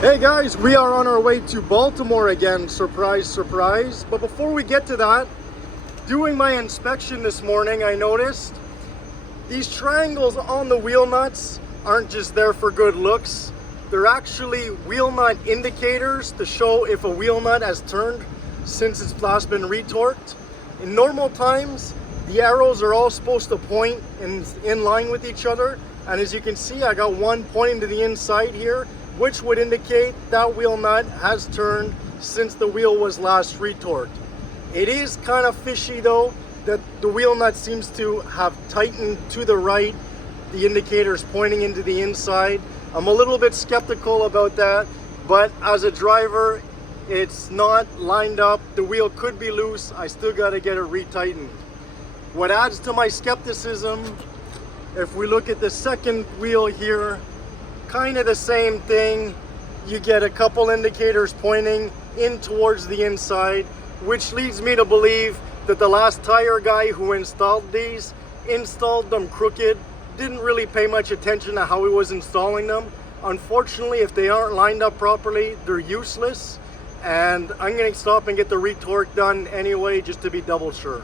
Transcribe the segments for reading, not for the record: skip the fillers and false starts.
Hey guys, we are on our way to Baltimore again, surprise, surprise. But before we get to that, doing my inspection this morning, I noticed these triangles on the wheel nuts aren't just there for good looks. They're actually wheel nut indicators to show if a wheel nut has turned since it's last been retorqued. In normal times, the arrows are all supposed to point in line with each other. And as you can see, I got one pointing to the inside here, which would indicate that wheel nut has turned since the wheel was last retorqued. It is kind of fishy though, that the wheel nut seems to have tightened to the right, the indicators pointing into the inside. I'm a little bit skeptical about that, but as a driver, it's not lined up. The wheel could be loose. I still got to get it retightened. What adds to my skepticism, if we look at the second wheel here, kind of the same thing. You get a couple indicators pointing in towards the inside, which leads me to believe that the last tire guy who installed these installed them crooked, didn't really pay much attention to how he was installing them. Unfortunately, if they aren't lined up properly, they're useless, and I'm going to stop and get the retorque done anyway just to be double sure.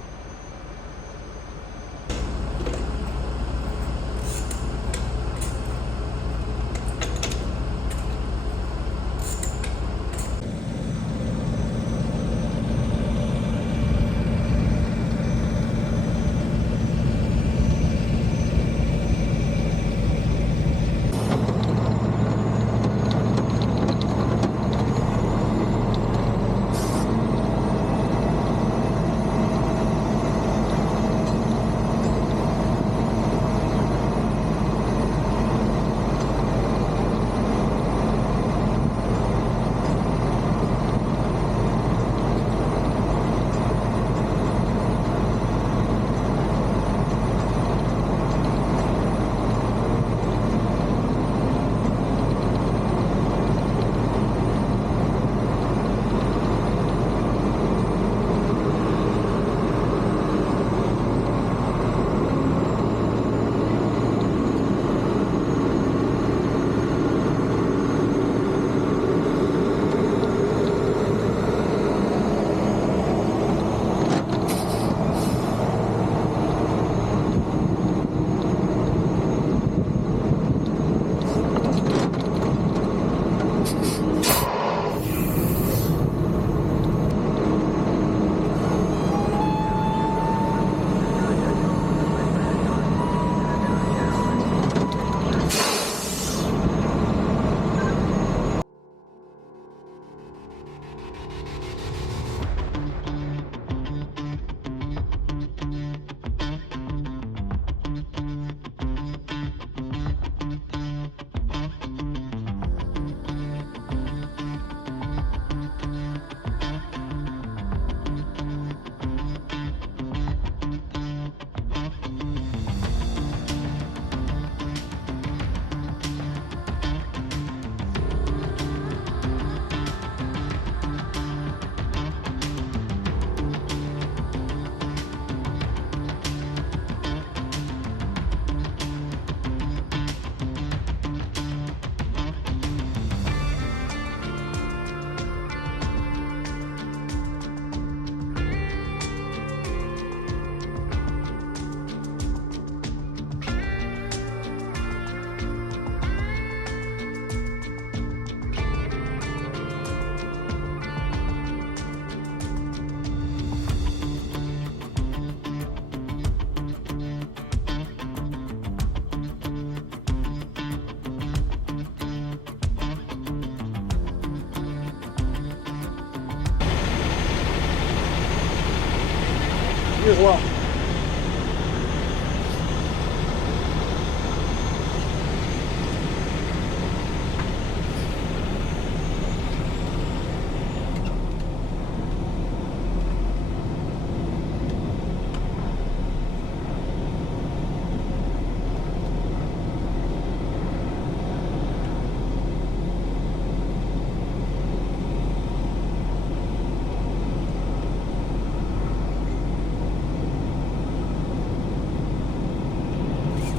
You as well.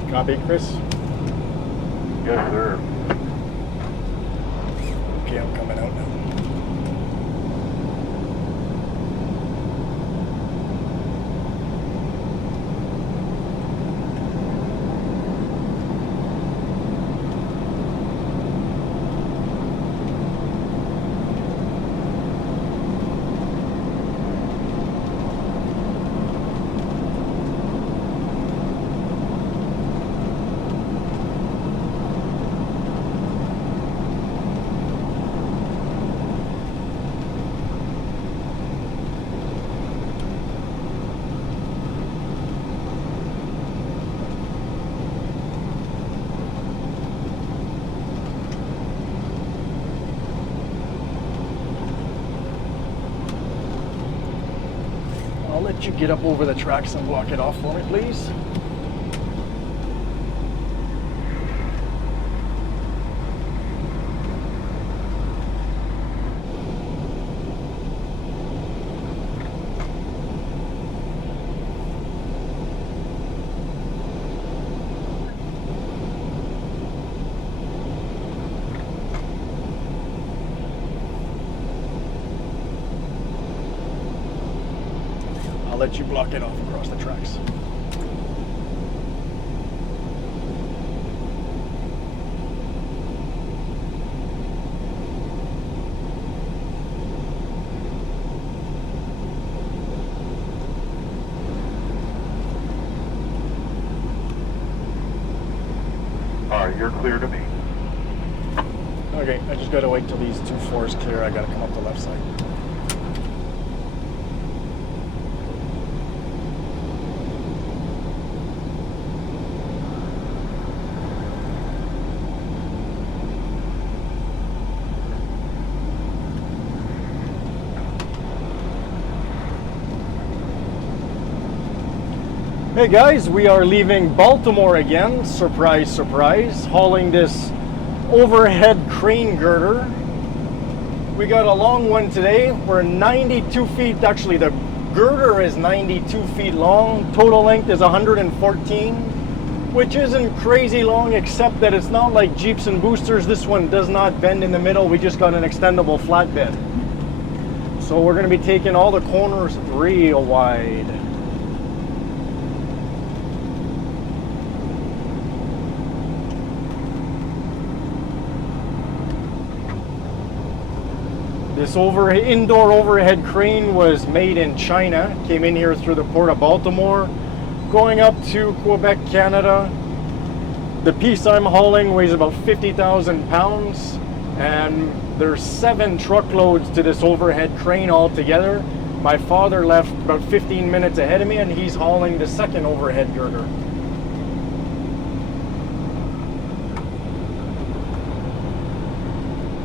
Copy, Chris? Yes, sir. out now. I'll let you get up over the tracks and block it off for me, please. I'll let you block it off across the tracks. All right, you're clear to me. Okay, I just gotta wait till these 2-4s clear. I gotta come up the left side. Hey guys, we are leaving Baltimore again, surprise, surprise, hauling this overhead crane girder. We got a long one today. We're 92 feet, actually the girder is 92 feet long, total length is 114, which isn't crazy long except that it's not like Jeeps and Boosters. This one does not bend in the middle, we just got an extendable flatbed. So we're going to be taking all the corners real wide. This indoor overhead crane was made in China, came in here through the port of Baltimore, going up to Quebec, Canada. The piece I'm hauling weighs about 50,000 pounds, and there's 7 truckloads to this overhead crane altogether. My father left about 15 minutes ahead of me, and he's hauling the second overhead girder.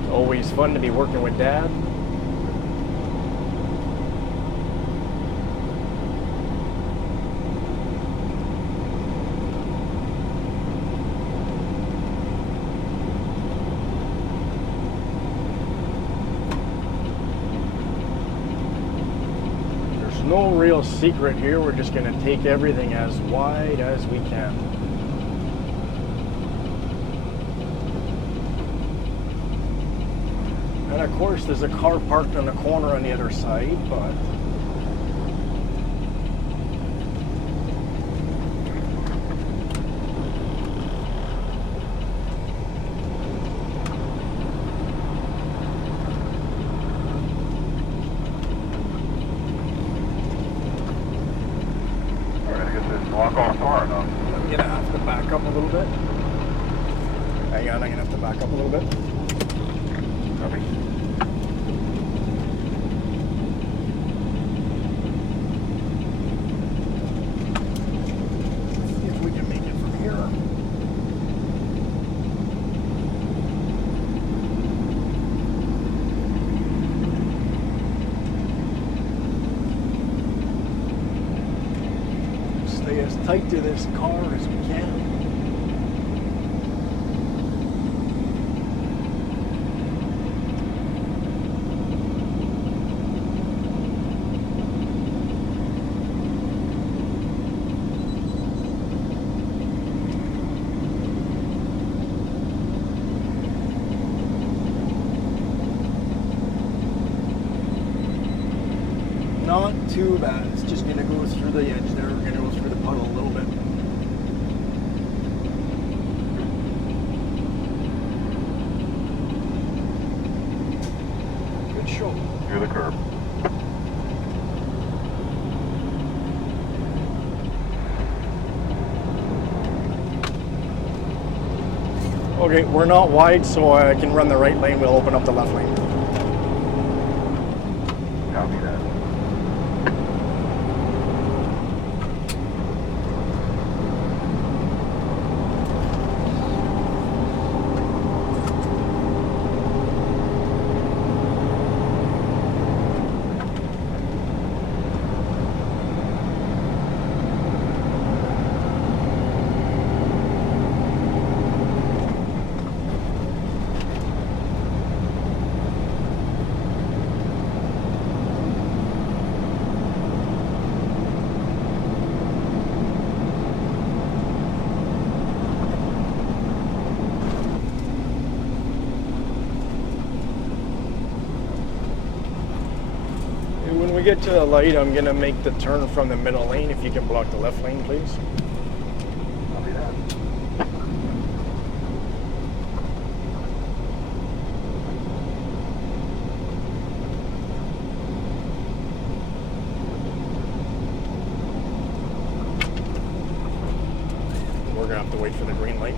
It's always fun to be working with Dad. No real secret here. We're just going to take everything as wide as we can. And of course there's a car parked on the corner on the other side, but Walk off far enough. I'm going to have to back up a little bit. Hang on, I'm going to have to back up a little bit. Copy. See if we can make it from here. Stay as tight to this car as we can. not too bad. It's just gonna go through the edge there. We're gonna go through the puddle a little bit. Good show. Near the curb. Okay, we're not wide, so I can run the right lane. We'll open up the left lane. Copy that. When we get to the light, I'm gonna make the turn from the middle lane. If you can block the left lane, please. Copy that. We're gonna have to wait for the green light.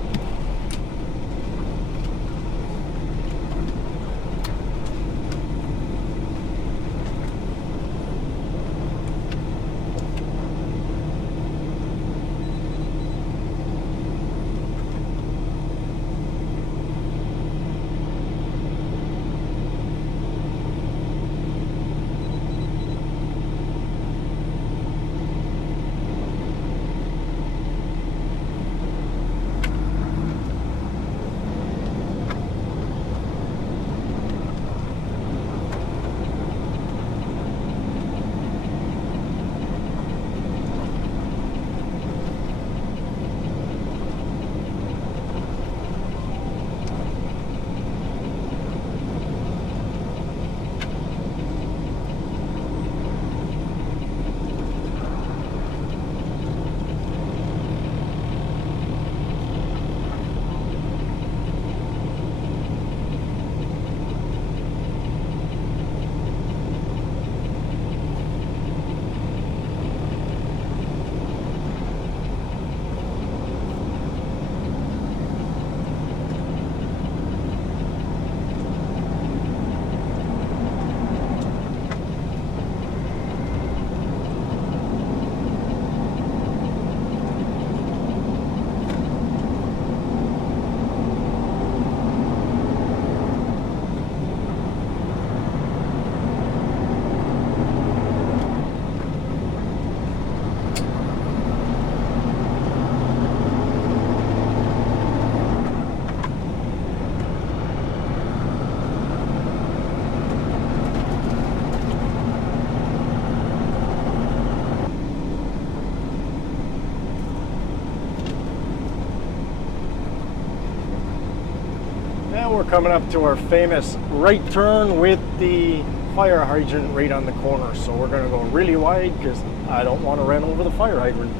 Now we're coming up to our famous right turn with the fire hydrant right on the corner. So we're gonna go really wide because I don't want to run over the fire hydrant.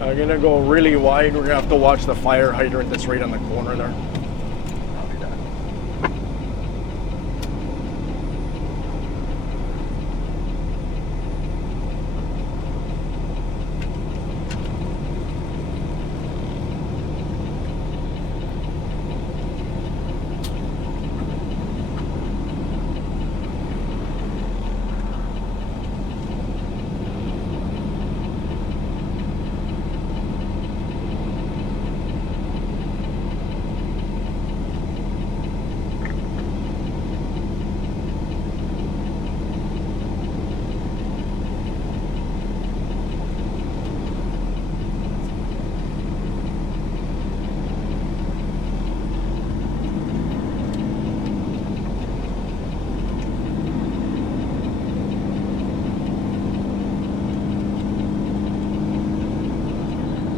I'm gonna go really wide. We're gonna have to watch the fire hydrant that's right on the corner there. Copy that.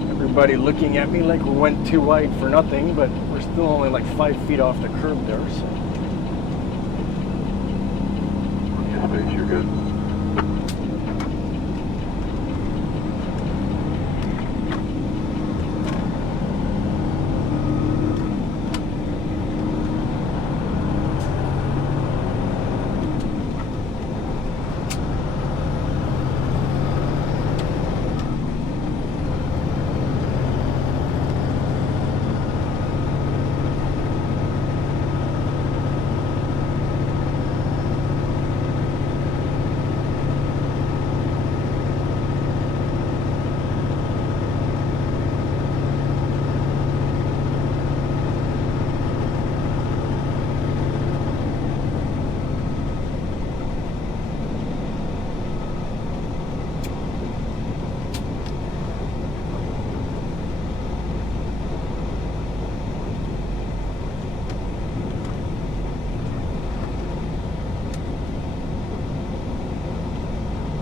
Everybody looking at me like we went too wide for nothing, but we're still only like 5 feet off the curb there. So You're good.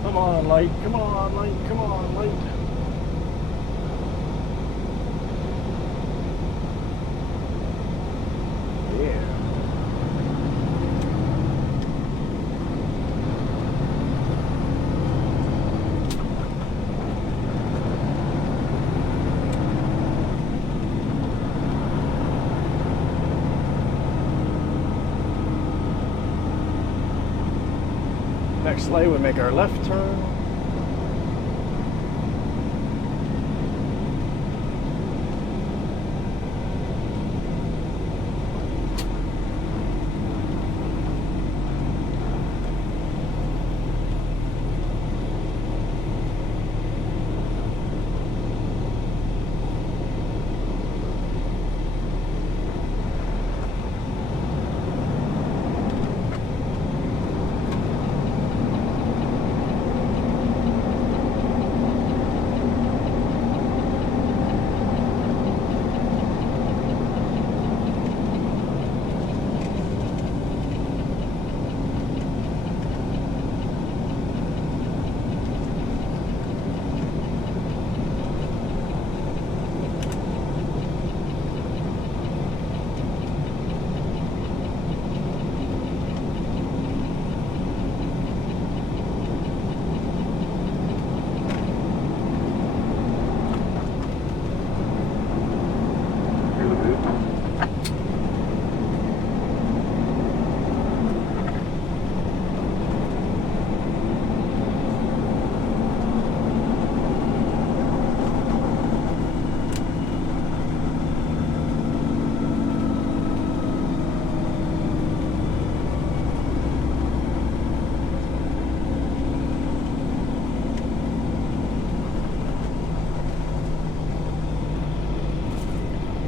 Come on, light. Come on, light. Come on, light. Yeah. Next light, we make our left turn.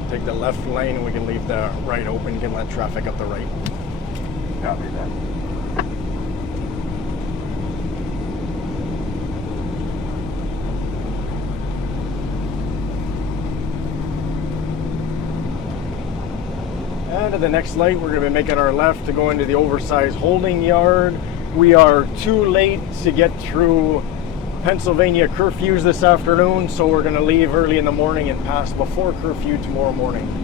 Take the left lane and we can leave the right open, can let traffic up the right. Copy that. And at the next light, we're going to be making our left to go into the oversized holding yard. We are too late to get through Pennsylvania curfews this afternoon, so we're going to leave early in the morning and pass before curfew tomorrow morning.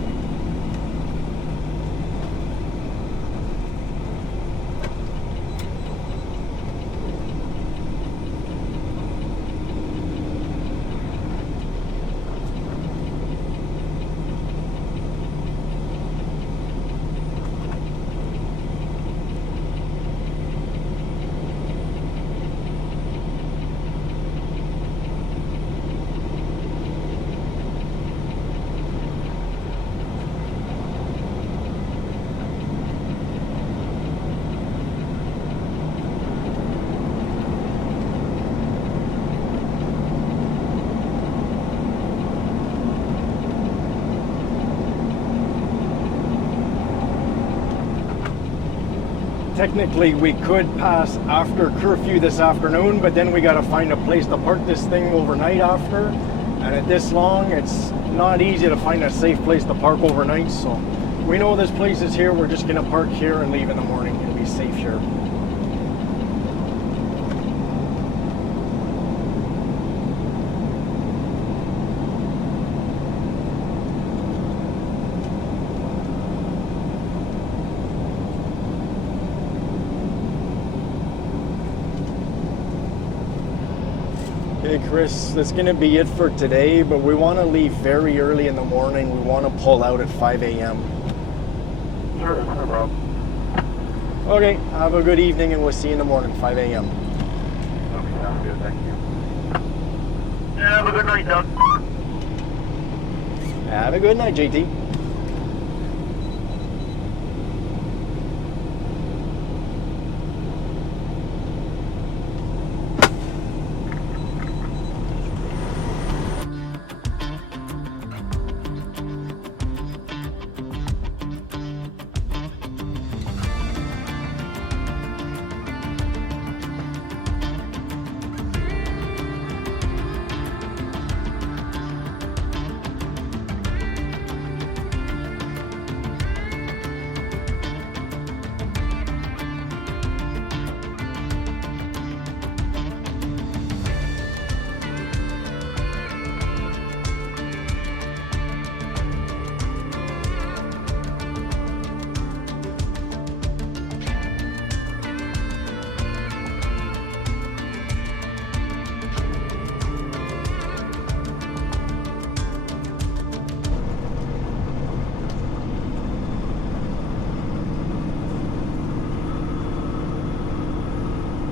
Technically, we could pass after curfew this afternoon, but then we got to find a place to park this thing overnight after. And at this long, it's not easy to find a safe place to park overnight. So we know this place is here. We're just going to park here and leave in the morning and be safe here. Chris, that's going to be it for today, but we want to leave very early in the morning. We want to pull out at 5 a.m. Sure, no problem. Okay, have a good evening and we'll see you in the morning, 5 a.m. Okay, sounds good, thank you. Yeah, have a good night, Doug. Have a good night, JT.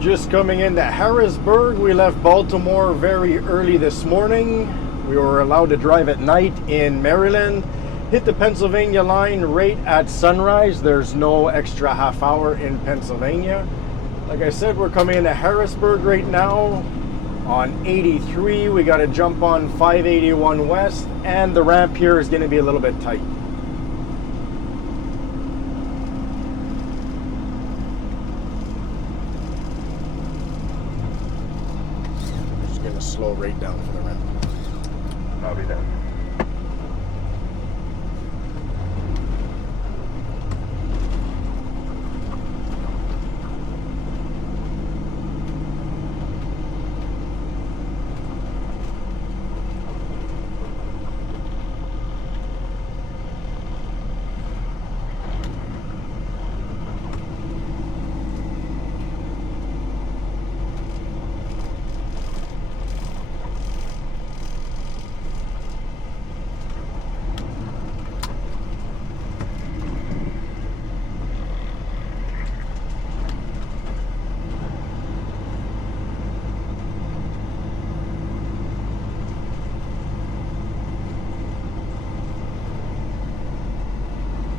Just coming into Harrisburg. We left Baltimore very early this morning. We were allowed to drive at night in Maryland. Hit the Pennsylvania line right at sunrise. There's no extra half hour in Pennsylvania. Like I said, we're coming into Harrisburg right now on 83. We got to jump on 581 West, and the ramp here is going to be a little bit tight. Slow right down for the ramp. I'll be there.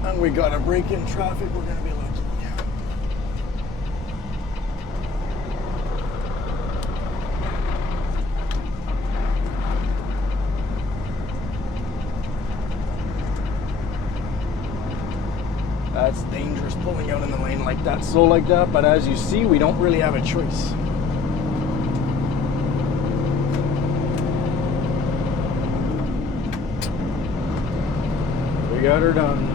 And we got a break in traffic. We're going to be lucky. That's dangerous pulling out in the lane like that, slow like that. But as you see, we don't really have a choice. We got her done.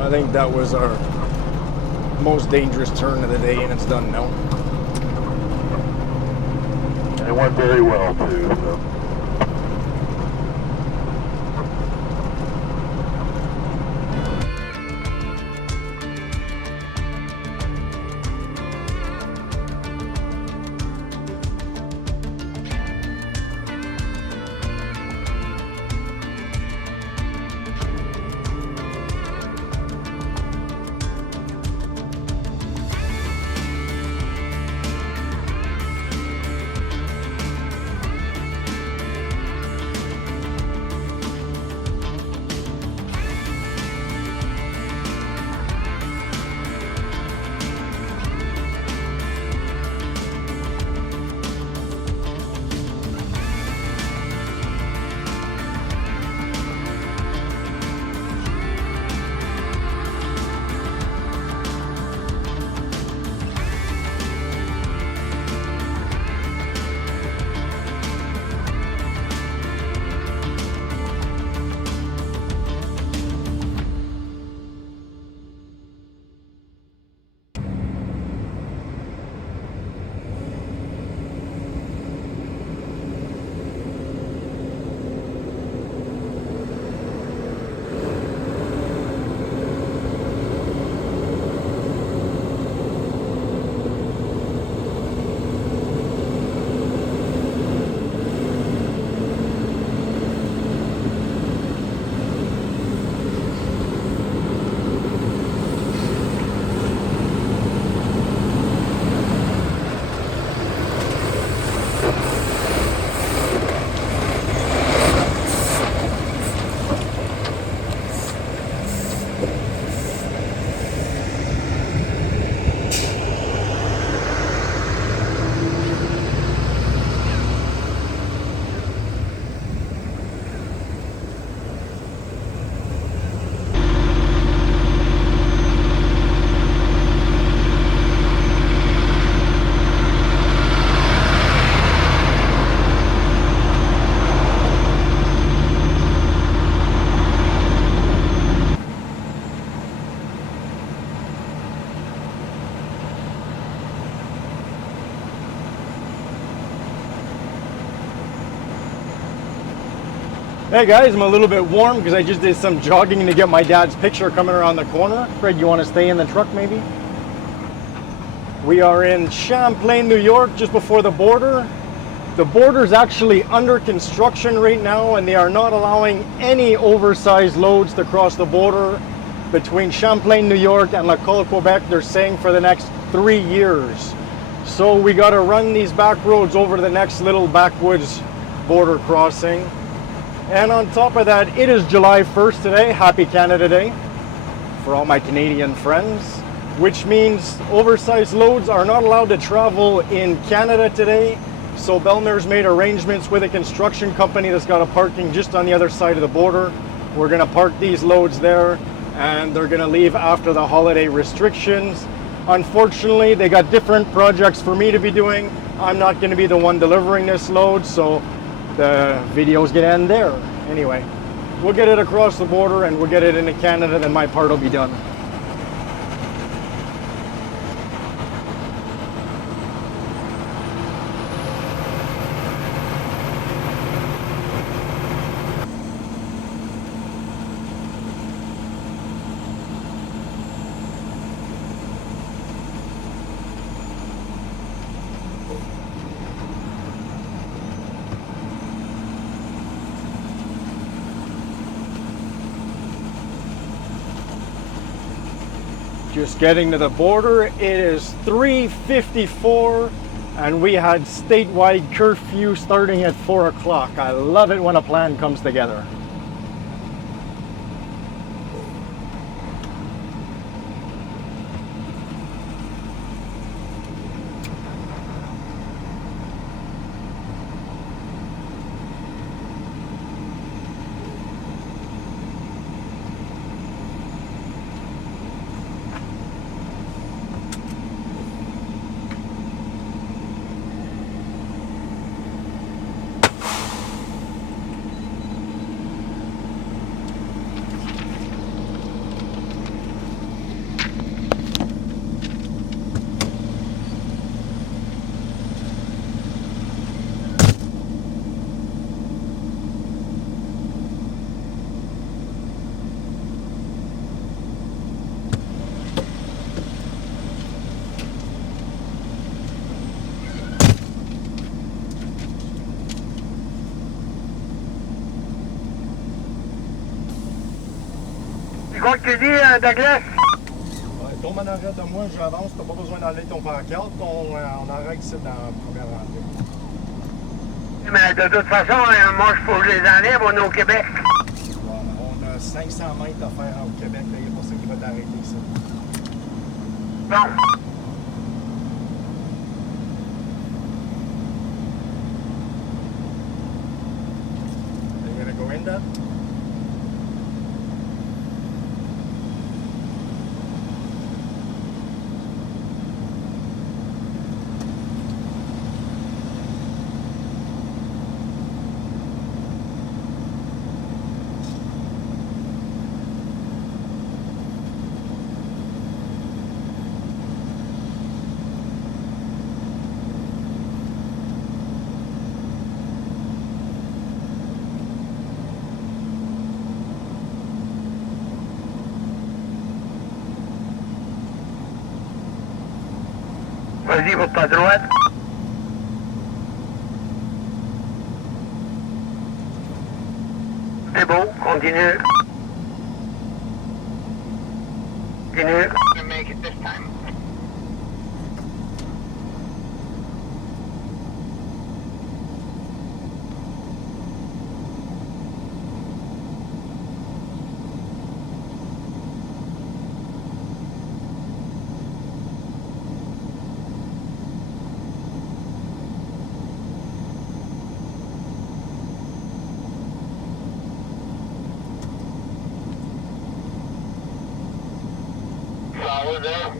I think that was our most dangerous turn of the day, and it's done now. And it went very well too, so. Hey guys, I'm a little bit warm because I just did some jogging to get my dad's picture coming around the corner. Fred, you want to stay in the truck maybe? We are in Champlain, New York, just before the border. The border is actually under construction right now, and they are not allowing any oversized loads to cross the border between Champlain, New York and Lacolle, Quebec. They're saying for the next 3 years. So we got to run these back roads over to the next little backwoods border crossing. And on top of that, it is July 1st today. Happy Canada Day for all my Canadian friends, which means oversized loads are not allowed to travel in Canada today. So Bellmare's made arrangements with a construction company that's got a parking just on the other side of the border. We're going to park these loads there, and they're going to leave after the holiday restrictions. Unfortunately, they got different projects for me to be doing. I'm not going to be the one delivering this load, so the video's going to end there. Anyway, we'll get it across the border and we'll get it into Canada, then my part will be done. Just getting to the border. It is 3:54 and we had statewide curfew starting at 4 o'clock. I love it when a plan comes together. Tu crois que tu dis, Douglas? Tombe en arrière de moi, j'avance, t'as pas besoin d'enlever ton pancarte, on arrête ici dans la première rentrée. Mais de toute façon, moi, il faut que je les enlève, on est au Québec. On a 500 mètres à faire au Québec, il n'y a pas ça qui va t'arrêter ici. Bon. Are you gonna go in that? Vas-y pour ta droite. C'est beau, continue. Continue. Make it this time. Over there.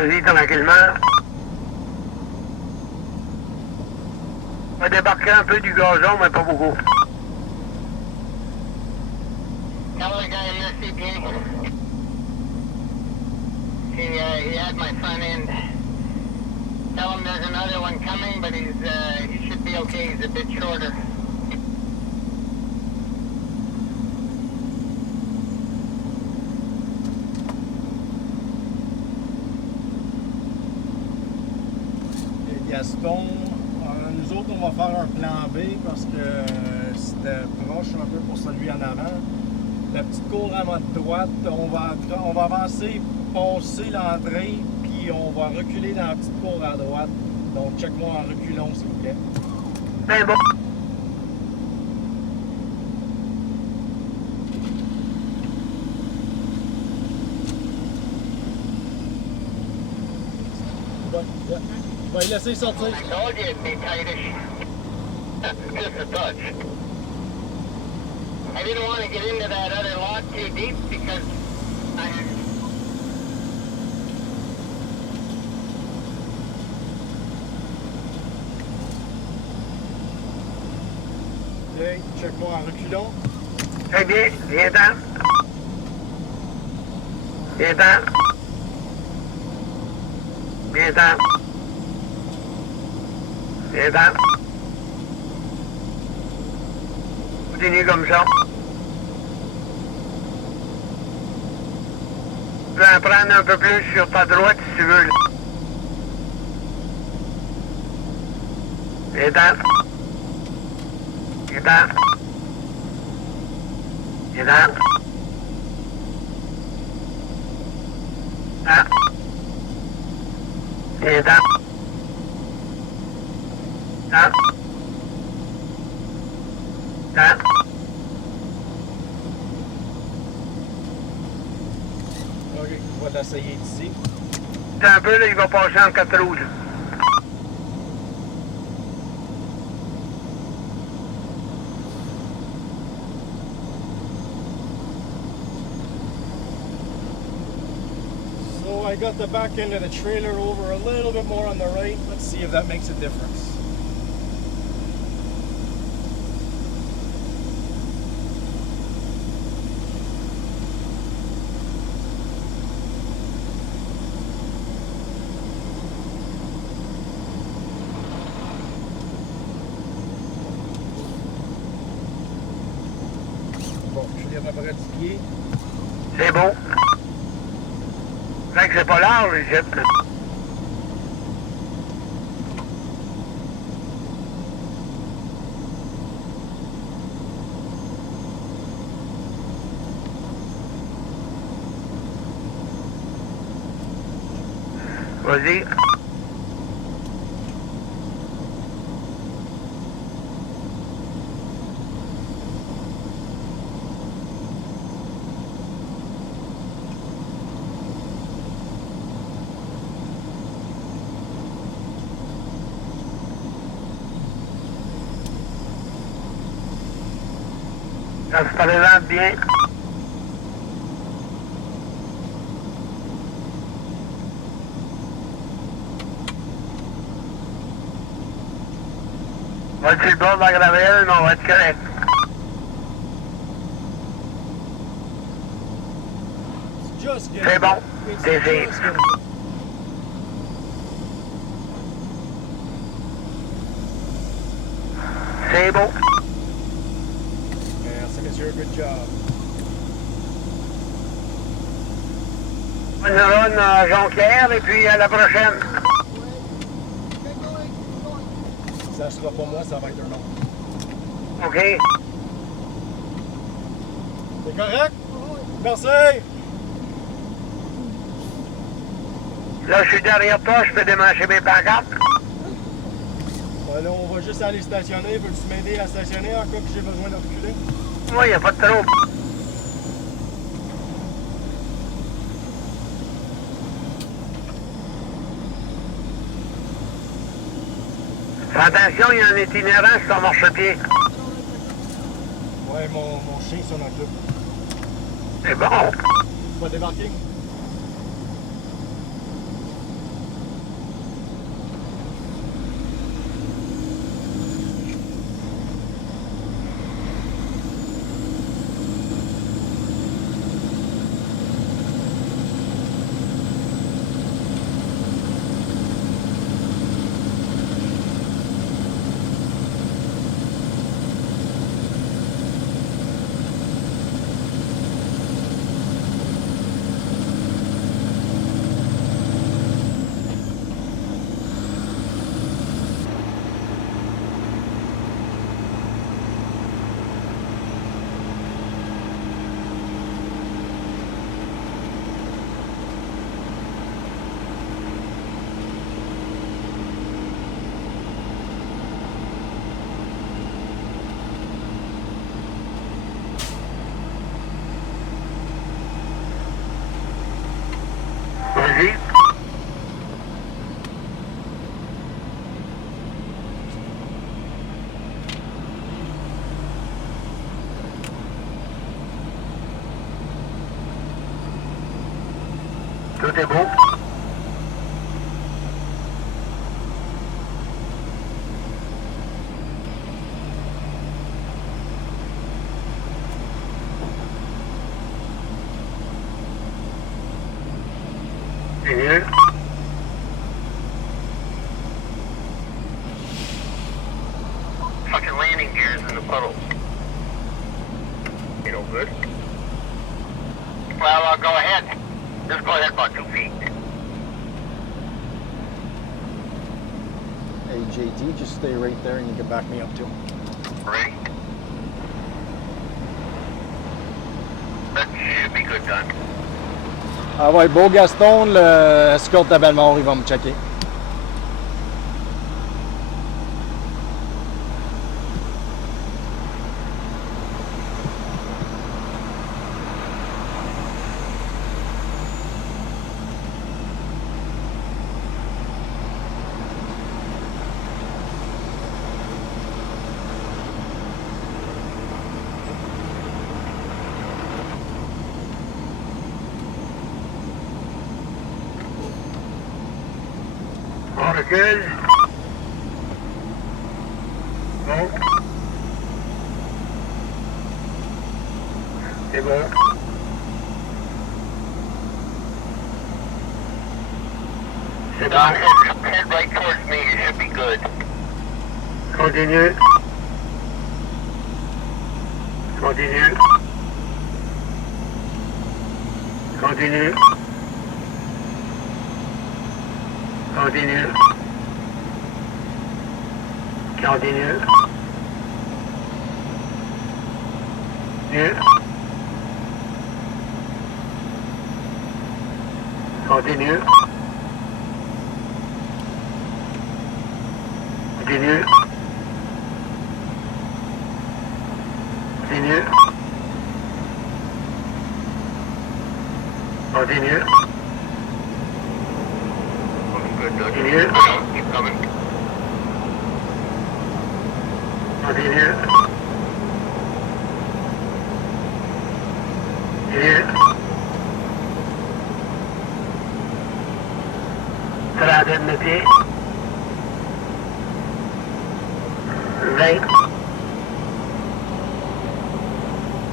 Vas-y, tranquillement. On va débarquer un peu du gazon, mais pas beaucoup. Tell the guy in the CPA. He had my front end. Tell him there's another one coming, but he should be okay. He's a bit shorter. Gaston, nous autres, on va faire un plan B parce que c'était proche un peu pour celui en avant. La petite cour à votre droite, on va avancer, passer l'entrée, puis on va reculer dans la petite cour à droite. Donc, check-moi en reculant, s'il vous plaît. Ben bon. Je vais laisser sortir. I told you it'd be tightish. Just a touch. I didn't want to get into that other lot too deep because OK, check-moi en reculant. Très bien, viens-t'en. Viens-t'en. Viens-t'en. Viens-t'en. Continue comme ça. Tu peux en prendre un peu plus sur ta droite si tu veux. Viens-t'en. Viens-t'en. Viens-t'en. Ah. Viens-t'en. Ah. Ah. OK, on va l'essayer d'ici. Un peu, là, il va passer en 4 roues. Là. So I got the back end of the trailer over a little bit more on the right. Let's see if that makes a difference. Bon, je suis à peu près du pied. C'est beau. Fait que c'est pas large, ici. Vas-y. Ça se présente bien. On va être sur le bord de la gravelle, mais on va être correct. It's just getting C'est bon. It's C'est just getting C'est bon. Merci, monsieur. Good job. Bonne run à Jonquière et puis à la prochaine. Ça sera pas moi, ça va être un autre. OK. C'est correct? Merci! Là, je suis derrière toi, je peux démancher mes pancartes. Ben là, on va juste aller stationner. Veux-tu m'aider à stationner en cas que j'ai besoin de reculer? Moi, il n'y a pas de trouble. Fais attention, il y a un itinérant sur ton marchepied. Ouais, mon chien sur notre club. C'est bon. Tu vas débarquer? c'est beau. C'est mieux. Fucking landing gears in the puddles. You know, good. Well, go ahead. Just go ahead about 2 feet. Hey JT, just stay right there and you can back me up too. Ready? That should be good, done. Ah ouais, beau Gaston, le escorte de Baltimore, il va me checker. On recule. Bon. C'est bon. C'est bon. Head right towards me. It should be good. Continue. Continue. Continue. Continue. Continue. Continue. Continue. Continue. Continue. Good, good. Continue. Keep coming. Continue. Continue. Trentaine de pieds. 20.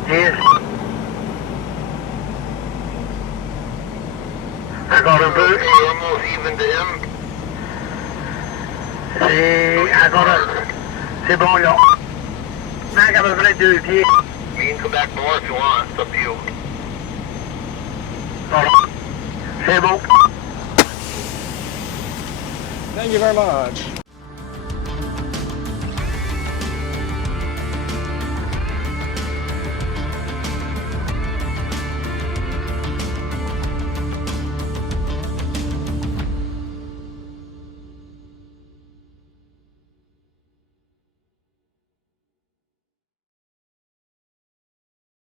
10. Encore un peu. You're almost even to him. C'est encore un. C'est bon là. Manque à peu près 2 pieds. You can come back more if you want. It's up to you. Voilà. C'est bon. Thank you very much.